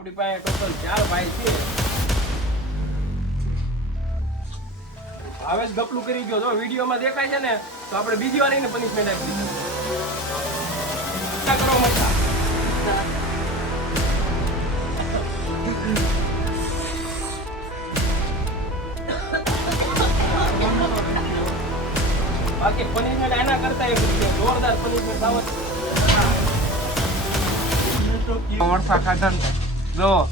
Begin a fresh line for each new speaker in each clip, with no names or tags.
આપણી પાસે ટોટલ ચાર ભાઈ છે. ભાવેશ ગપલું કરી ગયો. વિડીયોમાં દેખાય છે ને, તો આપણે બીજી વાર એને પનિશમેન્ટ આપી દીધી. બાકી પનિશમેન્ટ એના કરતા એ જોરદાર પનિશમેન્ટ આવત
મરસા ખાધા જો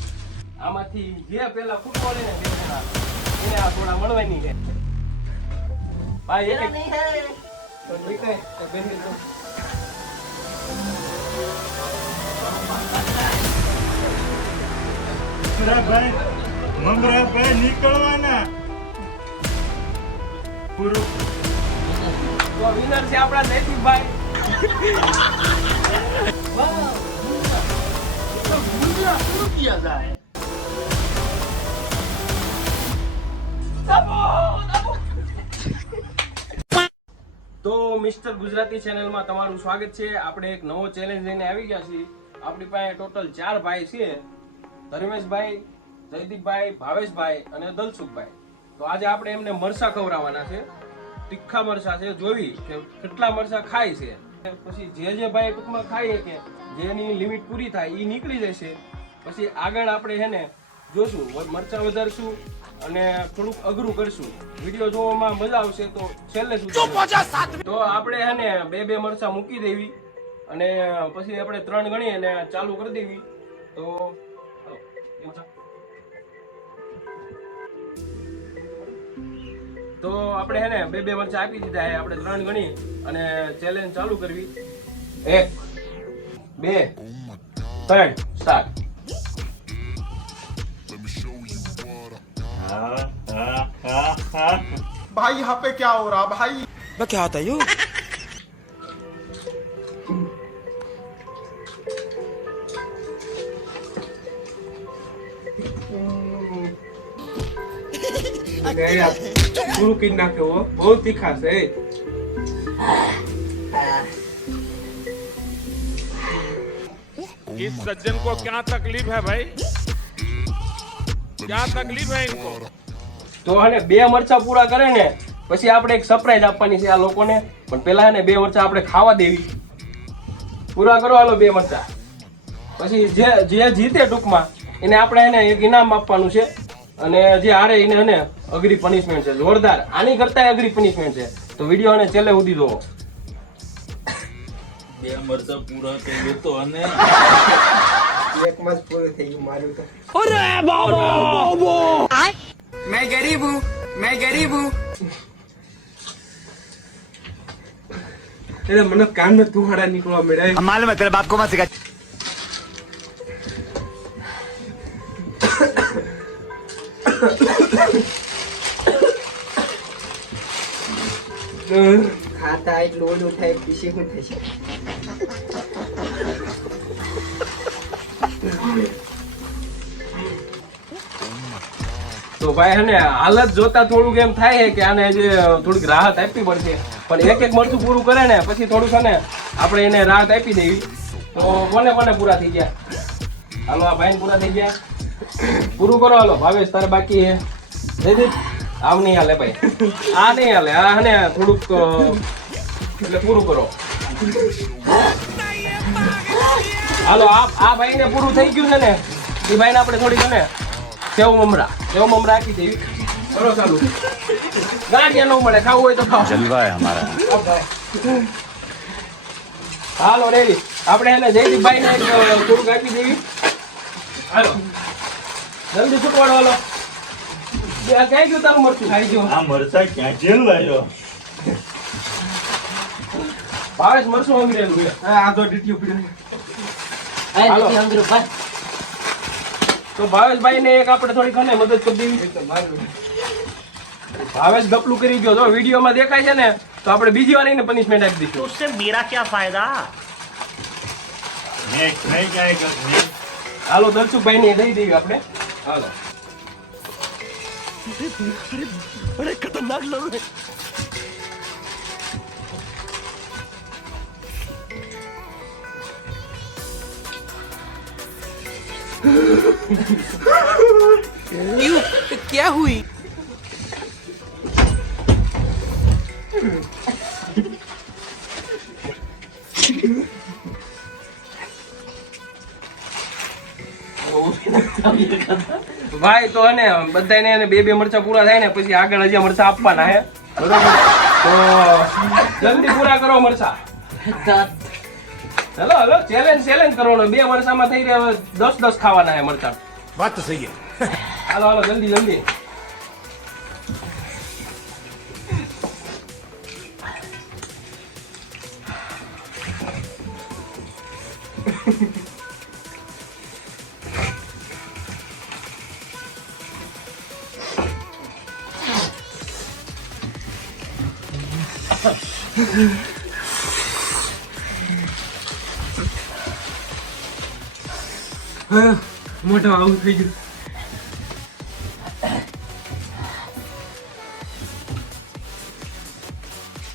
આમાંથી જે પેલા ફૂટબોલ ને એને આ થોડા મળવાની છે. ભાઈ એક એક. તો નીકળે તો બેસી તો
નીકળવાના. પૂરું.
તો વિનર છે આપણા જયદીપભાઈ તો મિસ્ટર ગુજરાતી ચેનલમાં તમારું સ્વાગત છે. આપણે એક નવો ચેલેન્જ લઈને આવી ગયા છીએ. આપણી પાસે ટોટલ ચાર ભાઈ છે ધર્મેશભાઈ, જયદીપભાઈ, ભાવેશભાઈ અને દલસુખભાઈ તો આજે આપણે એમને મરસા ખવડાવવાના છે. તીખા મરસા છે. જોવી કે કેટલા મરસા ખાય છે. પછી જે જે ભાઈ ટૂંકમાં ખાઈએ કે જેની લિમિટ પૂરી થાય એ નીકળી જશે. પછી આગળ આપણે છે ને જોશું મરચાં વધારશું અને થોડુંક અઘરું કરશું. વીડિયો જોવામાં મજા આવશે તો છેલ્લે સુધી તો આપણે છે ને બે બે મરચાં મૂકી દેવી અને પછી આપણે ત્રણ ગણી અને ચાલુ કરી દેવી. તો. તો આપણે હે ને બે બે મરચા આપી દીધા છે આપણે ત્રણ ગણી અને ચેલેન્જ ચાલુ કરવી. એક બે ત્રણ સ્ટાર્ટ
भाई यहाँ पे क्या हो रहा? भाई।
मैं क्या होता यू
गुरु की ना के वो। बहुत ही खास है।
इस सज्जन को क्या तकलीफ़ है भाई? क्या तकलीफ है इनको
તો હે બે મરચા પૂરા કરે ને પછી આપણે એક સરપ્રાઈઝ આપવાની છે આ લોકોને પણ પહેલા હે ને બે મરચા આપણે ખાવા દેવી પૂરા કરો હાલો બે મરચા પછી જે જે જીતે ટૂંકમાં એને આપણે એને એક ઇનામ આપવાનું છે અને જે હારે એને એને અઘરી પનિશમેન્ટ છે જોરદાર આની કરતા અઘરી પનિશમેન્ટ છે તો વિડીયો અને છેલ્લે સુધી જોવો
બે મરચા પૂરા થઈ ગયો તો અને
એક માસ પૂરું થઈ ગયું મારું તો.
અરે બાબા! બાબા! મેં ગરીબ હું મેં ગરીબ હું.
એટલે મને કાન નો તું હડા નીકળવા મળ્યા.
માલમ તેરા
ખાતા એક લોડ ઉઠાય પીસી હું થશે
તો ભાઈ હે ને, હાલત જોતા થોડુંક એમ થાય છે કે આને જે થોડીક રાહત આપવી પડશે. પણ એક એક મરચું પૂરું કરે ને, પછી થોડુંક છે ને, આપણે એને રાહત આપી દેવી. તો કોને કોને પૂરા થઈ ગયા. હાલો, આ ભાઈને પૂરા થઈ ગયા. પૂરું કરો, હાલો. ભાવેશ, તારે બાકી હે. જયદીપ આમ નહીં હાલે ભાઈ. આ નહીં હાલે. આ ને, થોડુંક એટલે પૂરું કરો. હાલો આ આ ભાઈને પૂરું થઈ ગયું છે ને એ ભાઈને આપણે થોડી ગમે સેવ મમરા. સેવ મમરા આપી દેવી. ચલો ચાલુ. ગાંઠિયા ન મળે ખાવું હોય તો
ખાવ
જલવા અમારા. હાલો રેડી. આપણે એને જયદીપભાઈ ને થોડુંક આપી દેવી. હાલો. જલ્દી છૂટવાડો હાલો. ક્યાં ગયું તારું મરચું? ખાઈ ગયું.
આ મરચા ક્યાં જેલ
ભાવેશ મરચું આવી રહેલું
આ તો ડીટી
ઉપડી તો ભાવેશભાઈ ને એક આપણે થોડી ઘણી મદદ કરી દેવી. ભાવેશ ગપલું કરી ગયો. જો વિડીયોમાં દેખાય છે ને તો આપણે બીજી વાર એને પનિશમેન્ટ આપી દઈશું.
ઉસસે મેરા ક્યા ફાયદા?
હાલો દલસુખભાઈ ને દઈ દેવી આપણે. હાલો.
ખતરનાક લડો हैं क्या हुई
ભાઈ તો અને બધાને એને બે બે મરચા પૂરા થાય ને પછી આગળ હજી મરચા આપવાના હે બરોબર તો જલ્દી પૂરા કરો મરચા Hello, hello. Challenge, challenge. Kalau lo envía,
bueno, sama dos dos
kawan lah, bueno cam. મોટો આવું થઈ ગયું.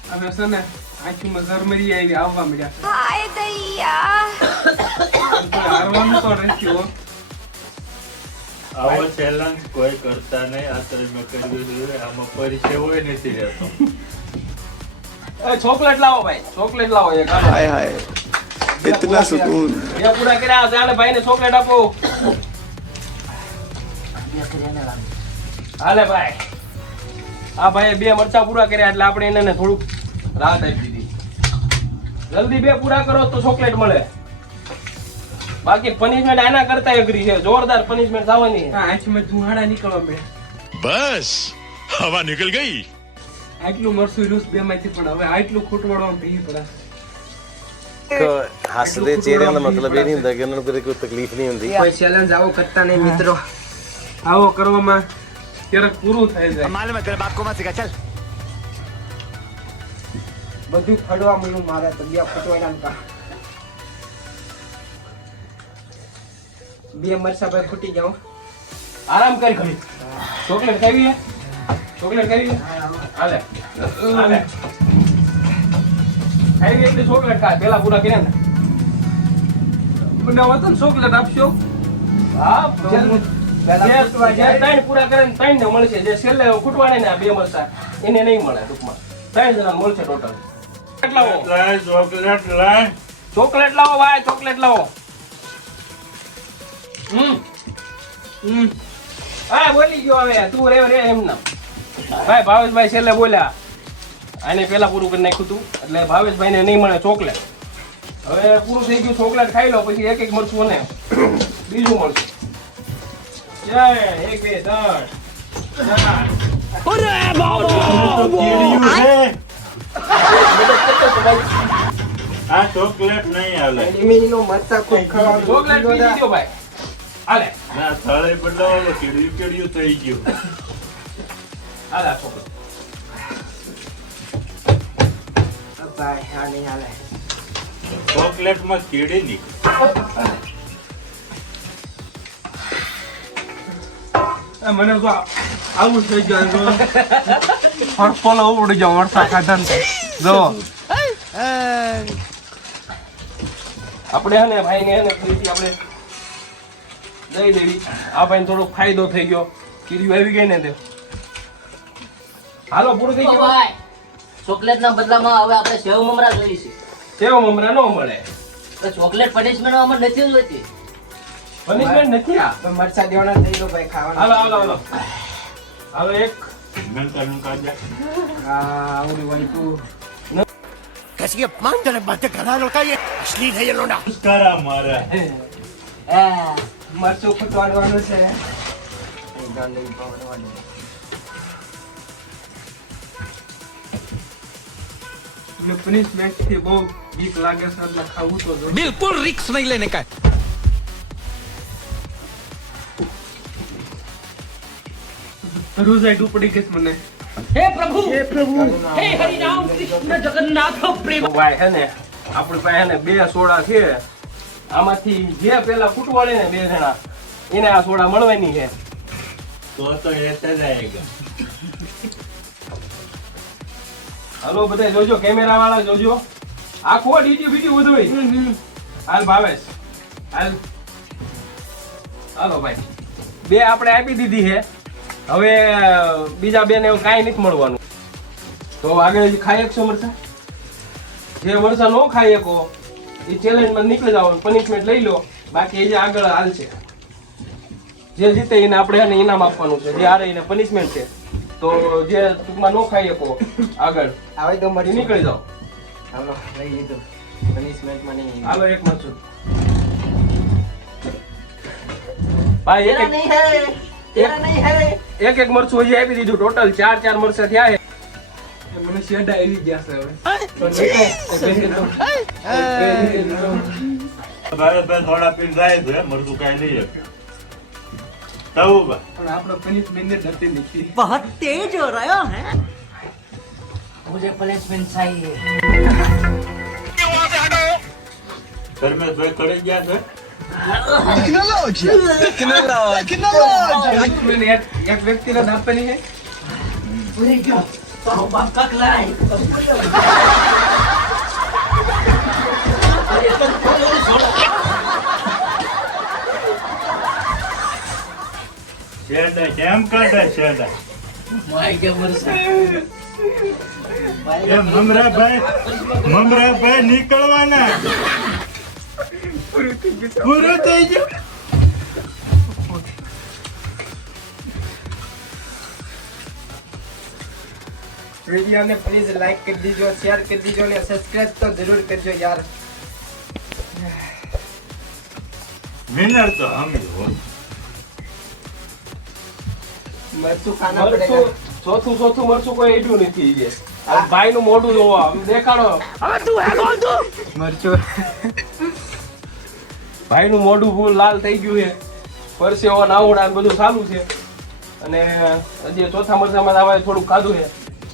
હવે છે ને આખી મજાર મરી આવી આવવા મળ્યા
હાય દયા.
હારવાનું તો રહેશે
આવો ચેલેન્જ કોઈ કરતા નહીં આ તો મેં કર્યું છે આમાં પરિચય હોય નથી રહેતો.
ચોકલેટ લાવો ભાઈ ચોકલેટ લાવો એક
હાય હાય. इतना सुकून
બે પૂરા કર્યા ચાલે ભાઈને ચોકલેટ આપો હાલે ભાઈ આ ભાઈ બે મરચા પૂરા કર્યા એટલે આપણે એને થોડુંક રાહત આપી દીધી જલ્દી બે પૂરા કરો તો ચોકલેટ મળે બાકી પનિશમેન્ટ આના કરતા અઘરી છે જોરદાર પનિશમેન્ટ થવાની છે
આંખમાં ધુહાડા નીકળવા મળે
બસ હવા નીકળ ગઈ
આટલું મરસું રૂસ બે માંથી પણ હવે આટલું ખૂટવાડવામાં ભી પડે ਇੱਕ
ਹੱਸਦੇ ਚਿਹਰਿਆਂ ਦਾ ਮਤਲਬ ਇਹ ਨਹੀਂ ਹੁੰਦਾ ਕਿ ਉਹਨਾਂ ਨੂੰ ਕਦੇ ਕੋਈ ਤਕਲੀਫ ਨਹੀਂ ਹੁੰਦੀ।
કોઈ ચેલેન્જ આવો કરતા નહીં મિત્રો
આવો કરવામાં ક્યારેક પૂરું થઈ જાય।
માલુમ હે તેરા બાપ કો મત સિખા ચલ
બધું ફડવા મળ્યું મારા તબિયત ફટવાના કા બે મરસા ભાઈ ફૂટી જાઉં
આરામ કરી ઘડી ચોકલેટ ખાવી હે ચોકલેટ ખાવી હે? હાલે. હાલે. ખાવી એટલે ચોકલેટ ખા પેલા પૂરા કર્યા ને.
મને વતન ચોકલેટ આપશો?
હા ત્રણ પૂરા કરે ને ત્રણ ને મળશે. જે છેલ્લે ખૂટવાને ને બે મળશે. એને નહીં મળે ટૂંકમાં. ત્રણ જણા મળશે ટોટલ લાવો.
ચોકલેટ લાય.
ચોકલેટ લાવો ભાઈ ચોકલેટ લાવો. હમ. હમ. હા બોલી ગયો હવે. તું રે રે એમ નામ ભાઈ ભાવેશભાઈ છેલ્લે બોલ્યા. આને પેલા પૂરું કરી નાખ્યું તું. એટલે ભાવેશભાઈને નહીં મળે ચોકલેટ. હવે પૂરું થઈ ગયું ચોકલેટ ખાઈ લો પછી એક એક મળશું ને બીજું મળશું જય એક બે ત્રણ ચાર.
કીડ્યું આ ચોકલેટ નહીં આવે
એમિનો મરચા ખૂબ ખાવાનું
ચોકલેટ પી દીધો ભાઈ. હાલે.
ના થળે બદલાવો કીડ્યું કીડ્યું થઈ ગયું.
હાલે આ ચોકલેટ.
ભાઈ હા નહીં હાલે.
ચોકલેટમાં કીડી નીકળે
મને તો આવું થઈ જાય જાવ વરસાદ જો.
આપણે હે ને ભાઈને હે ને ફરીથી આપણે દઈ દેવી આ ભાઈને થોડો ફાયદો થઈ ગયો. કીડીઓ આવી ગઈ ને તે. હાલો પૂરું થઈ ગયું?
ચોકલેટના બદલામાં હવે આપણે સેવ મમરા જોઈએ છે.
સેવ મમરા નો મળે.
તો ચોકલેટ પનિશમેન્ટ અમને નથી જોઈતી
પનિશમેન્ટ નથી આ?
તો મરચા દેવાના થઈ લો ભાઈ ખાવાના
હાલો હાલો હાલો. હવે એક
મેન્ટન કાજા
આ આવડી
કરે બાતે ઘણા લોકા એ અસલી નહીં લોડા.
કરા મારા.
મરચું કટવાડવાનું છે.
એટલે પનિશમેન્ટથી બહુ બીક લાગે છે એટલે ખાવું તો
જોઈએ. બિલકુલ રિક્સ નહીં લેને
કાય રોજાઈ ડૂપડી ગઈ મને.
હે પ્રભુ! હે પ્રભુ! હે હરિ રામ કૃષ્ણ જગન્નાથ પ્રેમ. ભાઈ હે ને આપણી પાસે ને બે સોડા છે. આમાંથી જે પેલા ફૂટવાડે ને બે જણા એને આ સોડા મળવાની છે.
તો તો એ જ આયેગા
હાલો બધા જોજો કેમેરા વાળા જોજો આખો ડીટી બીટી બધું હાલ ભાવેશ. હાલ. હાલો ભાઈ. બે આપણે આપી દીધી છે. હવે બીજા બેને એવું કાંઈ નથી મળવાનું. તો આગળ ખાઈ શકશો મરસા જે મરસા ન ખાઈ શકો એ ચેલેન્જમાં નીકળી જાવ પનિશમેન્ટ લઈ લો. બાકી એ જે આગળ હાલશે જે જીતે એને આપણે એને ઇનામ આપવાનું છે. જે હારે એને પનિશમેન્ટ છે. તો જે ટૂંકમાં ન ખાઈ શકો. આગળ.
આવે તો મરી
નીકળી જાઓ
હાલો લઈ લીધું. પનિશમેન્ટમાં નહીં
હાલો એક મરચું ભાઈ એક
નહીં હે
એક એક મરચું હજી આપી દીધું. ટોટલ ચાર ચાર મરચા થયા છે.
મને શેડ આવી ગયા છે હવે.
થોડા પીન જાય છે. મરચું કાઈ નહીં
तब और आपका पनिशमेंट डरते नहीं
बहुत तेज हो रहा है मुझे पनिशमेंट चाहिए।
घर में दो
कड़े गया है। टेक्नोलॉजी टेक्नोलॉजी
टेक्नोलॉजी एक व्यक्ति का
नाम पनी है।
पूरी का तो बाप का लाए શેડા
ને પ્લીઝ લાઈક કરી દીજો શેર કરી દીજો ને સબસ્ક્રાઇબ તો જરૂર કરજો યાર.
વિનર તો હમ
મરચું ખાના પડેગા
ચોથું ચોથું મરચું કોઈ એડ્યું નથી જે ભાઈ નું મોઢું જોવો આમ. દેખાડો.
મરચું.
ભાઈ નું મોઢું ફૂલ લાલ થઈ ગયું છે. પરસેવો નાવડા બધું ચાલુ છે. અને હજી ચોથા મરચામાં આવે થોડુંક ખાધું છે.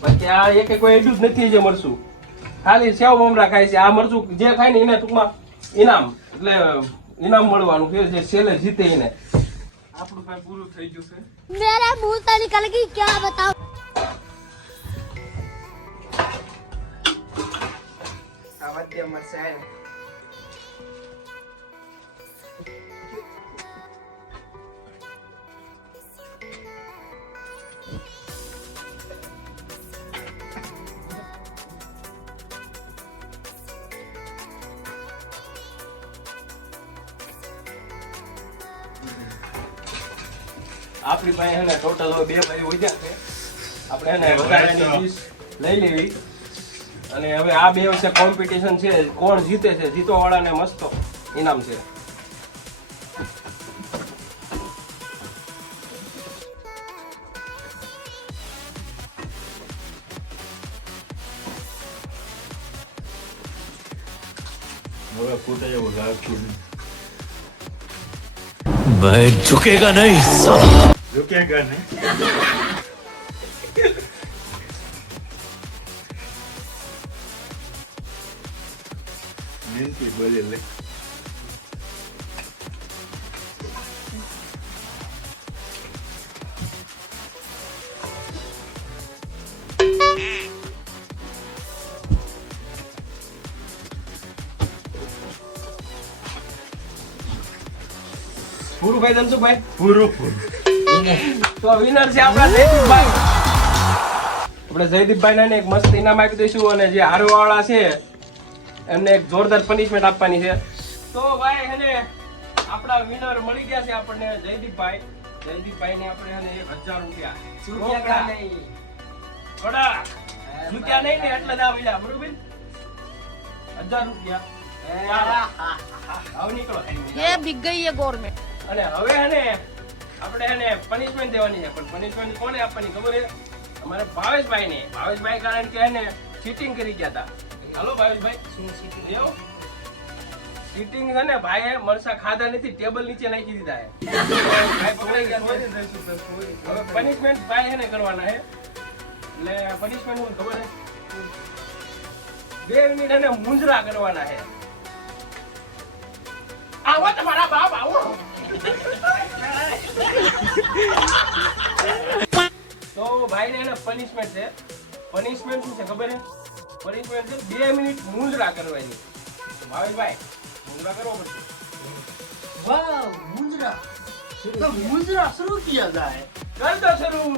બાકી આ એક કોઈ એડ્યું જ નથી જે મરચું. ખાલી સેવ મમરા ખાય છે. આ મરચું જે ખાય ને એને ટૂંકમાં ઇનામ. એટલે ઇનામ મળવાનું છે. જે છેલ્લે જીતે એને.
આપણું કાંઈ પૂરું થઈ ગયું છે
मेरा मुंह से निकल गई क्या बताऊं
આવા દે મરચા
આપણી પાસે હે ને ટોટલ બે ભાઈ વધ્યા છે. આપણે હે ને વધારાની ડીશ લઈ લેવી. અને હવે આ બે વચ્ચે કોમ્પિટિશન છે કોણ જીતે છે જીતો વાળાને મસ્ત ઇનામ છે.
मैं झुकेगा नहीं।
साला झुकेगा नहीं। मिनती बोले
પૂરું ભાઈ ધનસુખ
ભાઈ પૂરું
તો વિનર છે આપણા જયદીપભાઈ. આપણે જયદીપભાઈ ને એક મસ્ત ઇનામ આપી દઈશું અને જે હારવાવાળા છે એમને એક જોરદાર પનિશમેન્ટ આપવાની છે. તો ભાઈ એને આપણા વિનર મળી ગયા છે આપણને જયદીપભાઈ. જયદીપભાઈ ને આપણે એને એક હજાર રૂપિયા. રૂપિયા નહીં. કડા રૂપિયા નહીં ને એટલે ના મળ્યા બરોબર? હજાર રૂપિયા. હવે નીકળો.
હે ભીગ ગઈ ગવર્મેન્ટ
અને હવે હે આપણે એને પનિશમેન્ટ દેવાની છે. પણ પનિશમેન્ટ કોને આપવાની ખબર છે? અમારે ભાવેશભાઈ ને ભાવેશભાઈ કારણ કે એને ચીટિંગ કરી ગયા હતા. હાલો ભાવેશભાઈ. શું ચીટિંગ ચીટિંગ છે ને ભાઈએ મરસા ખાધા નથી ટેબલ નીચે નાખી દીધા હે પનિશમેન્ટ ભાઈ એને કરવાના છે. એટલે પનિશમેન્ટ હું ખબર છે? બે મિનિટ એને મુંજરા કરવાના છે. આવો તમારા બાપ આવો. તો ભાઈને એને પનિશમેન્ટ છે. પનિશમેન્ટ શું છે ખબર છે? પનિશમેન્ટ છે બે મિનિટ મૂંઝરા કરવાની. ભાવિભાઈ મૂંઝરા કરવો પડશે.
વાહ મૂંઝરા શરૂ કિયા જાય.
કર દો શરૂ.